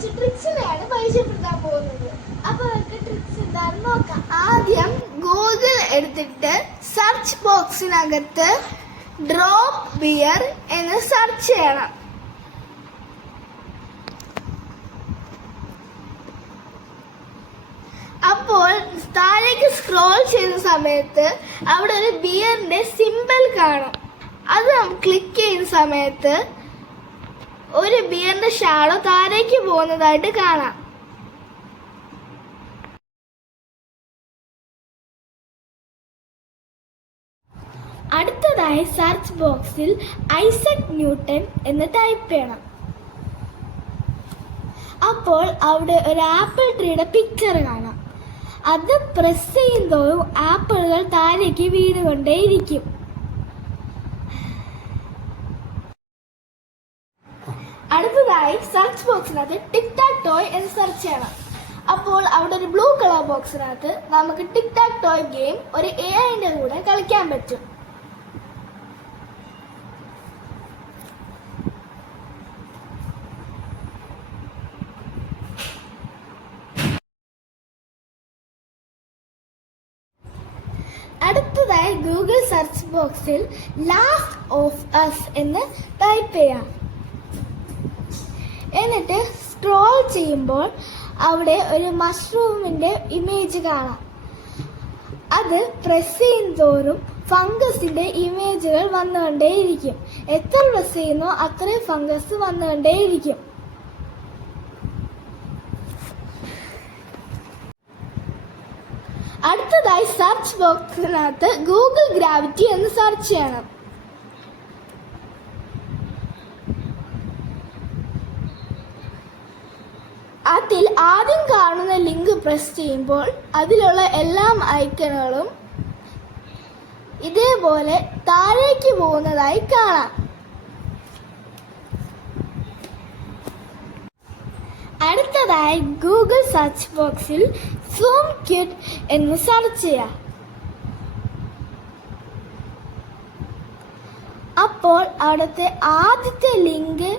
കുറച്ച് ട്രിക്സിനെയാണ് പരിചയപ്പെടുത്താൻ പോകുന്നത്. അപ്പൊ നമുക്ക് ട്രിക്സ് എന്താണെന്ന് നോക്കാം. ആദ്യം ഗൂഗിൾ എടുത്തിട്ട് സെർച്ച് ബോക്സിനകത്ത് ഡ്രോപ്പ് ബിയർ എന്ന് സെർച്ച് ചെയ്യണം. അപ്പോൾ താഴേക്ക് സ്ക്രോൾ ചെയ്യുന്ന സമയത്ത് അവിടെ ഒരു ബിയറിന്റെ സിമ്പിൾ കാണും. അത് ക്ലിക്ക് ചെയ്യുന്ന സമയത്ത് ഒരു ബിയറിന്റെ ഷാഡോ താഴേക്ക് പോകുന്നതായിട്ട് കാണാം. അടുത്തതായി സെർച്ച് ബോക്സിൽ ഐസക് ന്യൂട്ടൺ എന്ന് ടൈപ്പ് ചെയ്യണം. അപ്പോൾ അവിടെ ഒരു ആപ്പിൾ ട്രീയുടെ പിക്ചർ കാണാം. അത് പ്രസ് ചെയ്യുമ്പോഴും ആപ്പിളുകൾ താഴേക്ക് വീണുകൊണ്ടേയിരിക്കും. അടുത്തതായി സെർച്ച് ബോക്സിനകത്ത് ടിക് ടാക് ടോയ് എന്ന് സെർച്ച് ചെയ്യണം. അപ്പോൾ അവിടെ ഒരു ബ്ലൂ കളർ ബോക്സിനകത്ത് നമുക്ക് ടിക് ടാക് ടോയ് ഗെയിം ഒരു AI-ന്റെ കൂടെ കളിക്കാൻ പറ്റും. അടുത്തതായി ഗൂഗിൾ സെർച്ച് ബോക്സിൽ ലാസ്റ്റ് ഓഫ് അസ് എന്ന് ടൈപ്പ് ചെയ്യാം. എന്നിട്ട് സ്ക്രോൾ ചെയ്യുമ്പോൾ അവിടെ ഒരു മഷ്റൂമിന്റെ ഇമേജ് കാണാം. അത് പ്രസ് ചെയ്യുന്തോറും ഫംഗസിന്റെ ഇമേജുകൾ വന്നുകൊണ്ടേയിരിക്കും. എത്ര പ്രസ് ചെയ്യുന്നോ അത്രയും ഫംഗസ് വന്നുകൊണ്ടേയിരിക്കും. അടുത്തതായി സെർച്ച് ബോക്സിനകത്ത് ഗൂഗിൾ ഗ്രാവിറ്റി എന്ന് സെർച്ച് ചെയ്യണം. അതിൽ ആദ്യം കാണുന്ന ലിങ്ക് പ്രസ് ചെയ്യുമ്പോൾ അതിലുള്ള എല്ലാ ഐക്കണുകളും ഇതേപോലെ താഴേക്ക് പോകുന്നതായി കാണാം. അടുത്തതായി ഗൂഗിൾ സെർച്ച് ബോക്സിൽ സൂം കിറ്റ് എന്ന് സെർച്ച് ചെയ്യാം. അപ്പോൾ അവിടുത്തെ ആദ്യത്തെ ലിങ്ക്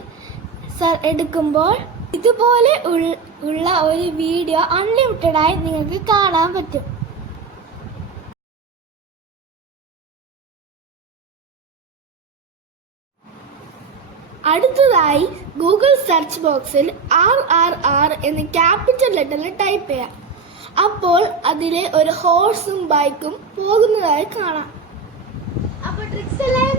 എടുക്കുമ്പോൾ ഇതുപോലെ ഉള്ള ഒരു വീഡിയോ അൺലിമിറ്റഡായി നിങ്ങൾക്ക് കാണാൻ പറ്റും. അടുത്തതായി ഗൂഗിൾ സെർച്ച് ബോക്സിൽ RRR എന്ന് ക്യാപിറ്റൽ ലെറ്ററിൽ ടൈപ്പ് ചെയ്യാം. അപ്പോൾ അതിലെ ഒരു ഹോഴ്സും ബൈക്കും പോകുന്നതായി കാണാം. അപ്പോൾ ട്രിക്സ് എല്ലാം